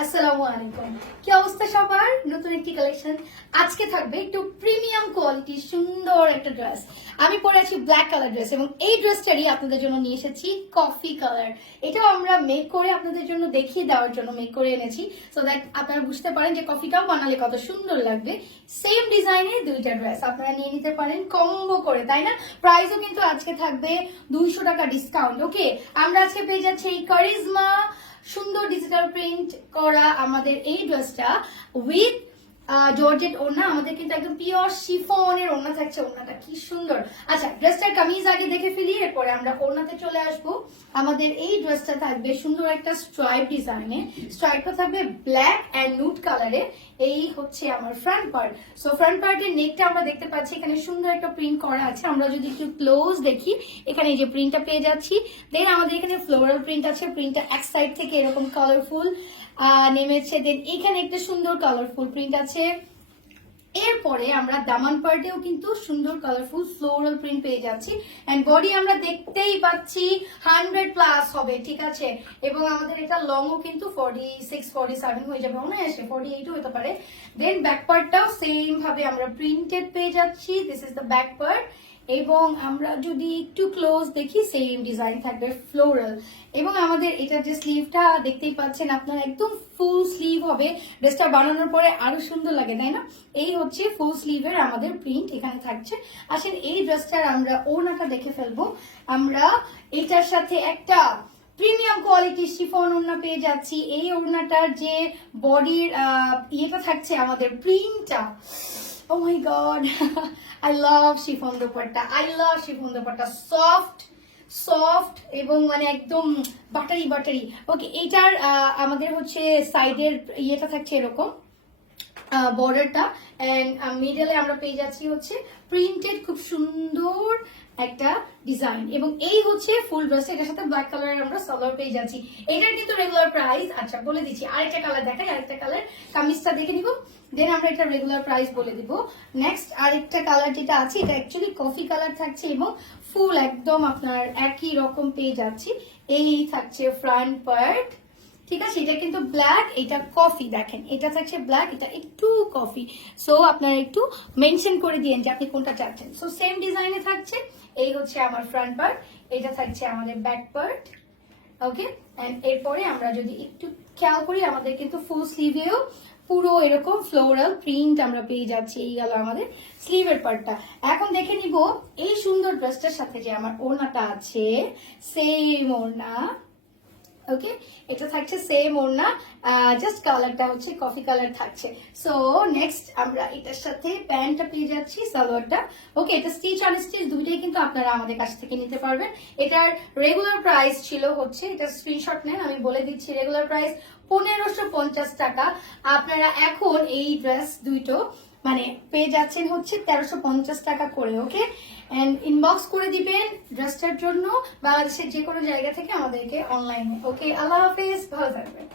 আসসালামু আলাইকুম। কি অবস্থা সবার? নতুন একটি কালেকশন আজকে থাকবে একটু প্রিমিয়াম কোয়ালিটি সুন্দর একটা ড্রেস। আমি পরে আছি ব্ল্যাক কালার ড্রেস এবং এই ড্রেসটারই আপনাদের জন্য নিয়ে এসেছি কফি কালার। এটাও আমরা মেক করে আপনাদের জন্য দেখিয়ে দেওয়ার জন্য মেক করে এনেছি, সো দ্যাট আপনারা বুঝতে পারেন যে কফিটাও বানালে কত সুন্দর লাগবে। সেম ডিজাইনে দুইটা ড্রেস আপনারা নিয়ে নিতে পারেন কম্বো করে, তাই না? প্রাইসও কিন্তু আজকে থাকবে 200 টাকা ডিসকাউন্ট। ওকে, আমরা আজকে পেয়ে যাচ্ছি এই কারিজমা সুন্দর ডিজিটাল প্রিন্ট করা আমাদের এই ড্রেসটা উইথ জর্জেট ওড়না। আমাদের কিন্তু একদম পিওর শিফনের ওড়না থাকছে। ওড়নাটা কি সুন্দর। আচ্ছা, ড্রেসটার কামিজ আগে দেখে ফেলি, এরপরে আমরা ওড়নাতে চলে আসব। আমাদের এই ড্রেসটা থাকবে সুন্দর একটা স্ট্রাইপ ডিজাইনে। স্ট্রাইপটা থাকবে ব্ল্যাক এন্ড নুড কালারে। এই হচ্ছে আমার ফ্রন্ট পার্ট। সো ফ্রন্ট পার্টের নেকটা আমরা দেখতে পাচ্ছি এখানে সুন্দর একটা প্রিন্ট করা আছে। আমরা যদি একটু ক্লোজ দেখি, এখানে এই যে প্রিন্টটা পেয়ে যাচ্ছি। দেন আমাদের এখানে ফ্লোরাল প্রিন্ট আছে। প্রিন্টটা এক সাইড থেকে এরকম কালারফুল নেমেছে। দেন এখানে একটা সুন্দর কালারফুল প্রিন্ট আছে। এরপরে আমরা দামান পার্টেও কিন্তু সুন্দর কালারফুল ফ্লোরাল প্রিন্ট পেয়ে যাচ্ছি। এন্ড বডি আমরা দেখতেই পাচ্ছি 100 প্লাস হবে, ঠিক আছে? এবং আমাদের এটা লংও কিন্তু 46 47 হয়ে যাবে, মনে আসে 48 হতে পারে। দেন ব্যাক পার্টটাও সেম ভাবে আমরা প্রিন্টেড পেয়ে যাচ্ছি। This is the back part. এবং আমরা যদি একটু ক্লোজ দেখি, সেম ডিজাইন থাকবে ফ্লোরাল। এবং আমাদের এটা যে স্লিভটা দেখতেই পাচ্ছেন আপনারা, একদম ফুল স্লিভ হবে। ড্রেসটা বানানোর পরে আরো সুন্দর লাগে, তাই না? এই হচ্ছে ফুল স্লিভের আমাদের প্রিন্ট এখানে থাকছে। আসেন এই ড্রেসটার আমরা ওড়নাটা দেখে ফেলবো। আমরা এটার সাথে একটা প্রিমিয়াম কোয়ালিটি শিফন ওড়না পেয়ে যাচ্ছি। এই ওড়নাটার যে বডির ইয়েটা থাকছে আমাদের প্রিন্টটা, oh my god, I love chiffon dupatta. I love chiffon dupatta, soft soft এবং মানে একদম বাটারি বাটারি। ওকে, এটার আমাদের হচ্ছে সাইডের ইয়েটা থাকছে এরকম বর্ডারটা, এন্ড মিডলে আমরা পেয়ে যাচ্ছি হচ্ছে প্রিন্টেড খুব সুন্দর একটা ডিজাইন। এবং এই হচ্ছে ফুল ড্রেস। এটার সাথে ব্ল্যাক কালারের আমরা সালোয়ার পেয়ে যাচ্ছি। এটার কিন্তু রেগুলার প্রাইস, আচ্ছা বলে দিচ্ছি, আরেকটা কালার দেখাই, আরেকটা কালার কামিজটা দেখে নিব, দেন আমরা এটা রেগুলার প্রাইস বলে দিব। নেক্সট আরেকটা কালার যেটা আছে, এটা অ্যাকচুয়ালি কফি কালার থাকছে এবং ফুল একদম আপনার একই রকম পেয়ে যাচ্ছি। এই থাকছে ফ্রন্ট পার্ট, ঠিক আছে? এটা কিন্তু ব্ল্যাক, এটা কফি। দেখেন এটা থাকছে ব্ল্যাক, এটা একটু কফি। সো আপনারা একটু মেনশন করে দিয়েন যে আপনি কোনটা চাচ্ছেন। সো সেম ডিজাইনে থাকছে। এই হচ্ছে আমার ফ্রন্ট পার্ট, এটা থাকছে আমাদের ব্যাক পার্ট। ওকে, এন্ড এরপরে আমরা যদি একটু খেয়াল করি, আমাদের কিন্তু ফুল স্লিভেও পুরো এরকম ফ্লোরাল প্রিন্ট আমরা পেয়ে যাচ্ছি। এই গেল আমাদের স্লিভের পার্টটা। এখন দেখে নিব এই সুন্দর ড্রেসটার সাথে যে আমার ওড়নাটা আছে, সেম ওড়না। ওকে, এটা থাকছে সেম ওড়না, জাস্ট কালারটা হচ্ছে কফি কালার থাকছে। সো নেক্সট আমরা এটার সাথে প্যান্টটা পেয়ে যাচ্ছি, সালোয়ারটা। ওকে, এটা স্টিচ আনস্টিচ দুইটাই কিন্তু আপনারা আমাদের কাছ থেকে নিতে পারবেন। এটার রেগুলার প্রাইস ছিল হচ্ছে, এটা স্ক্রিনশট নেন, আমি বলে দিচ্ছি, রেগুলার প্রাইস 1550 টাকা। আপনারা এখন এই ড্রেস দুইটো মানে পেয়ে যাচ্ছেন হচ্ছে 1350 টাকা করে। ওকে, এন্ড ইনবক্স করে দিবেন ড্রেসটার জন্য বাংলাদেশের যে কোনো জায়গা থেকে আমাদেরকে অনলাইনে। ওকে, আল্লাহ হাফেজ, ভালো থাকবেন।